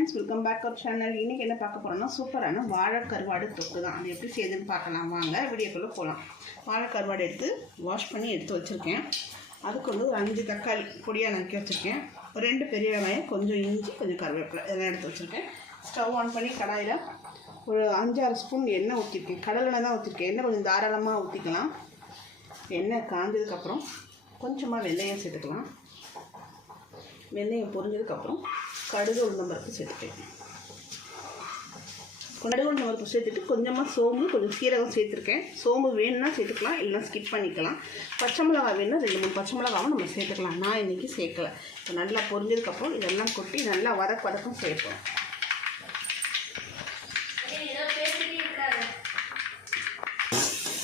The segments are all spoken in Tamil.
ஃப்ரெண்ட்ஸ் வெல்கம் பேக் அவர் சேனல் இன்றைக்கி என்ன பார்க்க போகிறோம்னா சூப்பரான வாழை கருவாடு தொக்கு தான். அது எப்படி செய்யுதுன்னு பார்க்கலாம். வாங்க வீடியோக்குள்ளே போகலாம் வாழை கருவாடு எடுத்து வாஷ் பண்ணி எடுத்து வச்சுருக்கேன். அதுக்கு வந்து ஒரு அஞ்சு தக்காளி பொடியாக நக்கி வச்சுருக்கேன். ஒரு ரெண்டு பெரிய வெங்காயம் கொஞ்சம் இஞ்சி கொஞ்சம் கருவேப்பிலை இதெல்லாம் எடுத்து வச்சுருக்கேன். ஸ்டவ் ஆன் பண்ணி கடாயில் ஒரு அஞ்சாறு ஸ்பூன் எண்ணெய் ஊற்றிருக்கேன் கடலெண்ணெய் தான் ஊற்றிருக்கேன் எண்ணெய் கொஞ்சம் தாராளமாக ஊற்றிக்கலாம் எண்ணெய் காய்ஞ்சதுக்கப்புறம் கொஞ்சமாக வெந்தயம் சேர்த்துக்கலாம். வெந்தயம் பொரிஞ்சதுக்கப்புறம் கடுகு உளுந்தம்பருப்பு சேர்த்துப்பேன் கடுகு உளுந்தம்பருப்பு சேர்த்துட்டு கொஞ்சமாக சோம்பு கொஞ்சம் சீரகம் சேர்த்துருக்கேன். சோம்பு வேணும்னா சேர்த்துக்கலாம் இல்லைனா ஸ்கிப் பண்ணிக்கலாம். பச்சை மிளகா வேணும்னா ரெண்டு மூணு பச்சை மிளகாவும் நம்ம சேர்த்துக்கலாம். நான் இன்றைக்கி சேர்க்கலை. இப்போ நல்லா பொரிஞ்சதுக்கப்புறம் இதெல்லாம் கொட்டி நல்லா வதக்க வதக்கம் சேர்ப்போம்.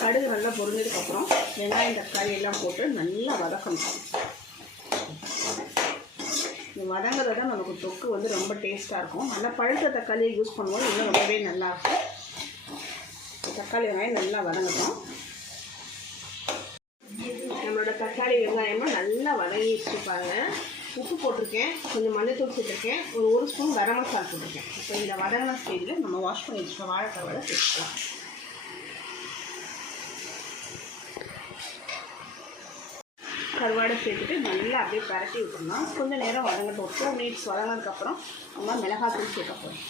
கடுகு நல்லா பொரிஞ்சதுக்கப்புறம் வெங்காயம் தக்காளி எல்லாம் போட்டு நல்லா வதக்கணும். வதங்குறது தான் நமக்கு தொக்கு வந்து ரொம்ப டேஸ்ட்டாக இருக்கும். நல்லா பழுத்த தக்காளியை யூஸ் பண்ணும்போது இன்னும் ரொம்பவே நல்லாயிருக்கும் தக்காளி வெங்காயம் நல்லா வதங்கட்டும். நம்மளோட தக்காளி வெங்காயமும் நல்லா வதங்கிடுச்சு பாருங்க. உப்பு போட்டிருக்கேன். கொஞ்சம் மஞ்சத்தூள் சேர்த்துருக்கேன் ஒரு ஒரு ஸ்பூன் கரம் மசாலா போட்டிருக்கேன். இப்போ இந்த வதங்கின ஸ்டேஜில் நம்ம வாஷ் பண்ணி வச்சுருக்க வாழைக்காவோட சேர்த்துக்கலாம். கருவாடை சேர்த்துட்டு நல்லா அப்படியே பரட்டி விட்டுருந்தோம் கொஞ்சம் நேரம் வதங்கட்டும் டூ மினிட்ஸ் வதங்கினதுக்கப்புறம் நம்ம மிளகாத்தூள் சேர்க்க போகிறோம்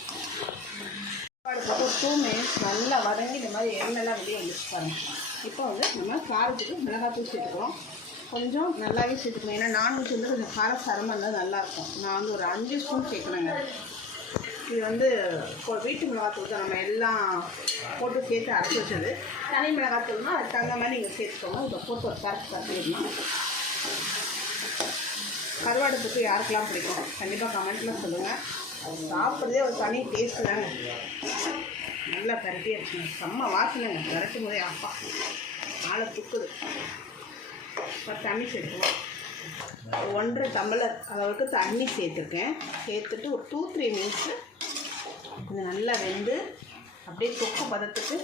கருவாடு போட்டு டூ மினிட்ஸ் நல்லா வதங்கி இந்த மாதிரி எண்ணெய்லாம் வெளியே வந்துச்சு பாருங்க. இப்போ வந்து நம்ம காரத்துக்கு மிளகாத்தூள் சேர்த்துக்கிறோம் கொஞ்சம் நல்லாவே சேர்த்துக்கணும் ஏன்னா நான்வெஜ் வந்து கொஞ்சம் காரசாரமாக இருந்தால் நல்லாயிருக்கும். நான் வந்து ஒரு அஞ்சு ஸ்பூன் சேர்க்கணுங்க. இது வந்து இப்போ வீட்டு மிளகாத்தூள் தான். நம்ம எல்லாம் போட்டு சேர்த்து அரைச்சி வச்சது. தனி மிளகாத்தூள்னா அதுக்கு தகுந்த மாதிரி நீங்கள் சேர்த்துக்கோங்க. இதை போட்டு ஒரு கரெக்ட் கட்டிடணும் கருவாடத்துக்கு யாருக்கெல்லாம் பிடிக்கும்? கண்டிப்பாக கமெண்ட்டில் சொல்லுங்கள் அது சாப்பிட்றதே ஒரு தனி டேஸ்ட்டு தாங்க நல்லா பரட்டி வச்சுங்க செம்ம வாசனைங்க. பரட்டும் போதே அப்பா. ஆளை துக்குது. இப்போ தண்ணி சேர்த்துவோம். ஒன்றரை டம்ளர் அளவுக்கு தண்ணி சேர்த்துருக்கேன். சேர்த்துட்டு ஒரு டூ த்ரீ மினிட்ஸு கொஞ்சம் நல்லா வெந்து அப்படியே தொக்கு பதத்துக்கு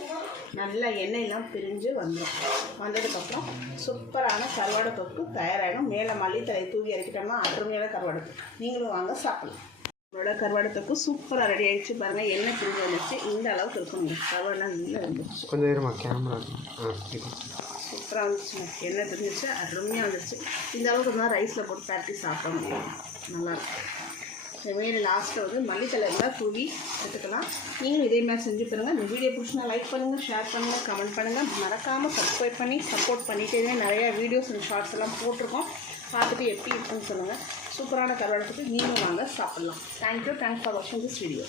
நல்லா எண்ணெயெல்லாம் பிரிஞ்சு வந்துடும் வந்ததுக்கப்புறம் சூப்பரான கருவாடை தொக்கு தயாராகிடும் மேலே மல்லித்தலை தூவி இறக்கிட்டோம்னா அருமையான கருவாடை நீங்களும் வாங்க சாப்பிடலாம். நம்மளோட கருவாடை தொக்கு சூப்பராக ரெடி ஆகிடுச்சு பாருங்கள் எண்ணெய் பிரிஞ்சு வந்துச்சு இந்த அளவுக்கு இருக்குங்க கருவாடெலாம் நல்லா வந்துடுச்சு கொஞ்சம். கேமரா. சூப்பராக வந்துச்சுங்க எண்ணெய் பிரிஞ்சிச்சு அருமையாக வந்துச்சு இந்த அளவுக்கு தான் ரைஸில் போட்டு பரட்டி சாப்பிட முடியும். நல்லாயிருக்கும் மேலே லாஸ்ட்டில் வந்து மல்லித்தலை இருந்தால் தூவி எடுத்துக்கலாம். நீங்களும் இதே மாதிரி செஞ்சு பாருங்கள் இந்த வீடியோ பிடிச்சினா லைக் பண்ணுங்கள் ஷேர் பண்ணுங்கள் கமெண்ட் பண்ணுங்கள் மறக்காமல் சப்ஸ்கிரைப் பண்ணி சப்போர்ட் பண்ணிட்டே நிறையா வீடியோஸ் அண்ட் ஷார்ட்ஸ் எல்லாம் போட்டிருக்கோம். பார்த்துட்டு எப்படி இருக்குன்னு சொல்லுங்கள் சூப்பரான கருவாடத்துக்கு நீங்களும் வாங்க சாப்பிட்லாம். தேங்க்யூ தேங்க்ஸ் ஃபார் வாட்சிங் திஸ் வீடியோ